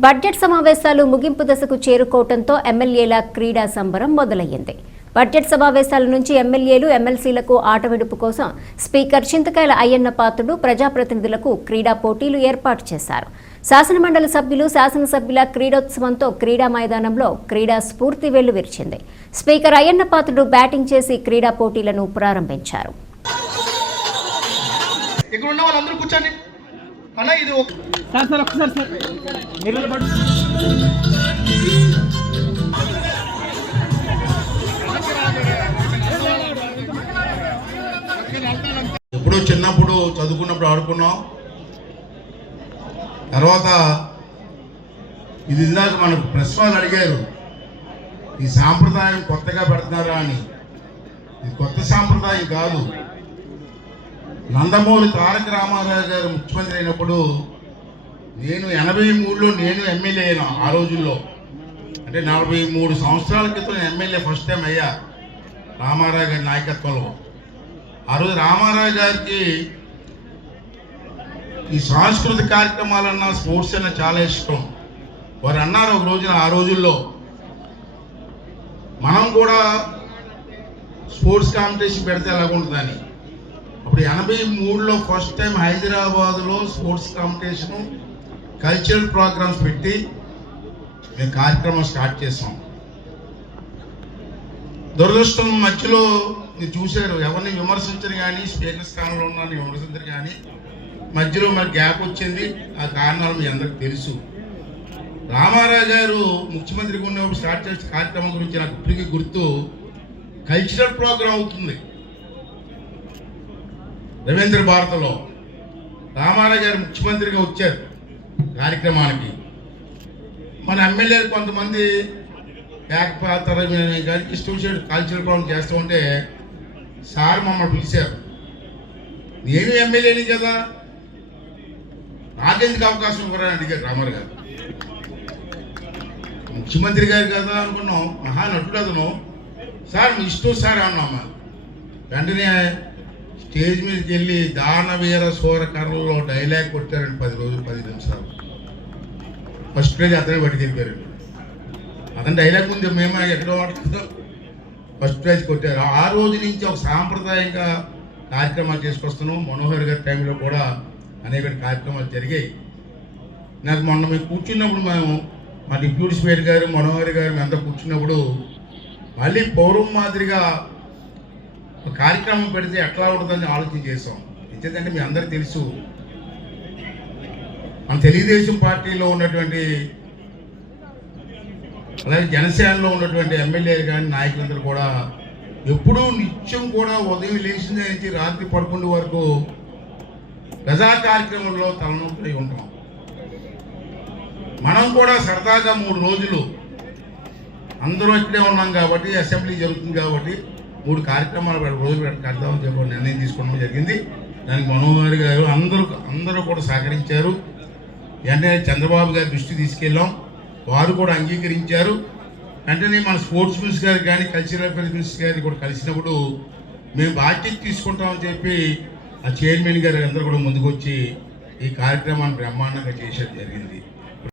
Budget సమావేశాలు ముగింపు దశకు చేరుకోవడంతో ఎమ్మెల్యేల క్రీడా సంబరం మొదలయ్యింది. బడ్జెట్ సమావేశాల నుంచి ఎమ్మెల్యేలు ఎమ్మెల్సీలకు ఆట విడుపు కోసం స్పీకర్ చింతకాయల అయ్యన్న పాత్రుడు ప్రజాప్రతినిధులకు క్రీడా పోటీలు ఏర్పాటు చేశారు. శాసనమండలి సభ్యులు శాసనసభ్యుల క్రీడోత్సవంతో క్రీడా మైదానంలో క్రీడా స్ఫూర్తి వెల్లువిరిచింది. స్పీకర్ అయ్యన్న పాత్రుడు బ్యాటింగ్ చేసి క్రీడా పోటీలను ప్రారంభించారు. అన్న ఇది సార్ సార్ ఒకసారి సార్. మీరు ఎప్పుడో చిన్నప్పుడు చదువుకున్నప్పుడు ఆడుకున్నాం. తర్వాత ఇది ఇందాక మనకు ప్రెస్ వాళ్ళు అడిగారు. ఈ సాంప్రదాయం కొత్తగా పెడుతున్నారా అని. ఇది కొత్త సాంప్రదాయం కాదు. నందమూరి తారక రామారావు గారు ముఖ్యమంత్రి అయినప్పుడు నేను ఎనభై మూడులో నేను ఎమ్మెల్యే అయినా ఆ రోజుల్లో. అంటే నలభై మూడు సంవత్సరాల క్రితం ఎమ్మెల్యే ఫస్ట్ టైం అయ్యా రామారావు గారి నాయకత్వంలో. ఆ రోజు రామారావు గారికి ఈ సాంస్కృతిక కార్యక్రమాలన్నా స్పోర్ట్స్ అన్నా చాలా ఇష్టం. వారు అన్నారు ఒక రోజున ఆ రోజుల్లో మనం కూడా స్పోర్ట్స్ కాంపిటీషన్ పెడితే ఎలాగుంటుందని. ఇప్పుడు ఎనభై మూడులో ఫస్ట్ టైం హైదరాబాద్లో స్పోర్ట్స్ కాంపిటీషను కల్చరల్ ప్రోగ్రామ్స్ పెట్టి మేము కార్యక్రమం స్టార్ట్ చేసాం దురదృష్టం మధ్యలో మీరు చూశారు ఎవరిని విమర్శించరు కానీ స్పీకర్ స్థానంలో ఉన్న విమర్శించరు కానీ మధ్యలో మరి గ్యాప్ వచ్చింది. ఆ కారణాలు మీ అందరికి తెలుసు. రామారావు గారు ముఖ్యమంత్రిగా ఉన్నప్పుడు స్టార్ట్ చేసిన కార్యక్రమం గురించి నాకు ఇప్పటికీ గుర్తు. కల్చరల్ ప్రోగ్రాం అవుతుంది. రవీంద్ర భారతిలో రామారావు గారు ముఖ్యమంత్రిగా వచ్చారు కార్యక్రమానికి. మన ఎమ్మెల్యేలు కొంతమంది ఏకపాత్ర కానీ ఇష్టం కల్చరల్ ప్రోగ్రామ్ చేస్తూ ఉంటే సార్ మమ్మల్ని పిలిచారు. నేను ఎమ్మెల్యేని కదా? నాకెందుకు అవకాశం ఇవ్వరని అడిగారు రామారావు గారు. ముఖ్యమంత్రి గారు కదా అనుకున్నాం మహానటుడు అతను. సార్ మీ ఇష్టం సార్ అన్నాం వెంటనే స్టేజ్ మీదకి వెళ్ళి దానవీర సూరకర్రలో డైలాగ్ కొట్టారండి పది రోజులు పది నిమిషాలు. ఫస్ట్ ప్రైజ్ అతనే పట్టుకెళ్ళిపోయారండి అతని డైలాగ్ ఉంది మేము ఎక్కడో మాట్లాడుతాం ఫస్ట్ ప్రైజ్ కొట్టారు. ఆ రోజు నుంచి ఒక సాంప్రదాయంగా కార్యక్రమాలు చేసుకొస్తున్నాం. మనోహర్ గారి టైంలో కూడా అనేక కార్యక్రమాలు జరిగాయి. నాకు మొన్న మేము కూర్చున్నప్పుడు మేము మా డిప్యూటీ స్పీకర్ గారు మనోహర్ గారు మేము అంతా కూర్చున్నప్పుడు మళ్ళీ పౌరం మాదిరిగా కార్యక్రమం పెడితే ఎట్లా ఉంటుందని ఆలోచన చేసాం ఎందుకంటే మీ అందరికి తెలుసు. మన తెలుగుదేశం పార్టీలో ఉన్నటువంటి అలాగే జనసేనలో ఉన్నటువంటి ఎమ్మెల్యేలు కానీ నాయకులందరూ కూడా ఎప్పుడూ నిత్యం కూడా ఉదయం లేచిందే నుంచి రాత్రి పదకొండు వరకు ప్రజా కార్యక్రమంలో తలనొప్పి ఉంటాం. మనం కూడా సరదాగా మూడు రోజులు అందరూ ఇక్కడే ఉన్నాం కాబట్టి అసెంబ్లీ జరుగుతుంది కాబట్టి మూడు కార్యక్రమాలు రోజులు పెడ- చెప్పి నిర్ణయం తీసుకోవడం జరిగింది. దానికి మనోహర్ గారు అందరూ అందరూ కూడా సహకరించారు. వెంటనే చంద్రబాబు గారి దృష్టి తీసుకెళ్ళాం. వారు కూడా అంగీకరించారు. వెంటనే మన స్పోర్ట్స్ మినిస్టర్ గారికి కానీ కల్చరల్ అఫేర్స్ మినిస్టర్ గారికి కూడా కలిసినప్పుడు మేము బాధ్యత తీసుకుంటామని చెప్పి ఆ చైర్మన్ గారు అందరూ కూడా ముందుకొచ్చి ఈ కార్యక్రమాన్ని బ్రహ్మాండంగా చేసేది జరిగింది.